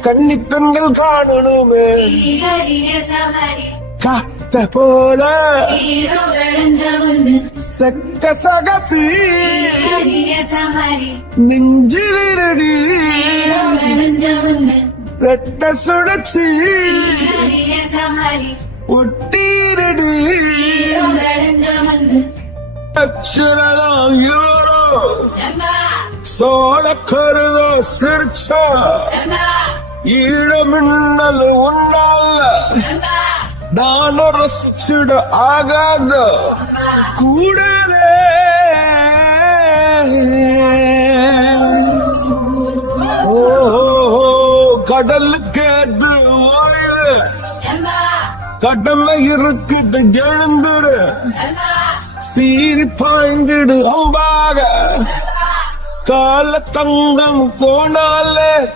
கன்னி பெண்கள் காணணுமே காத்த போல செக்க சகப்பி நெஞ்சிலிருடி ரெட்ட சுழற்சி ஒட்டீரடி அச்சலாம் யூரோ சோழ கருதோ சிரிச்சா ஈழமின்னல் உன்னால நானும் ரசிச்சுட ஆகாத கூடவே கடலுக்கு ஓய்வு கடமை இருக்குது எழுந்துரு சீறி பாய்ந்திடு அம்பாக கால தங்கம் போனாலே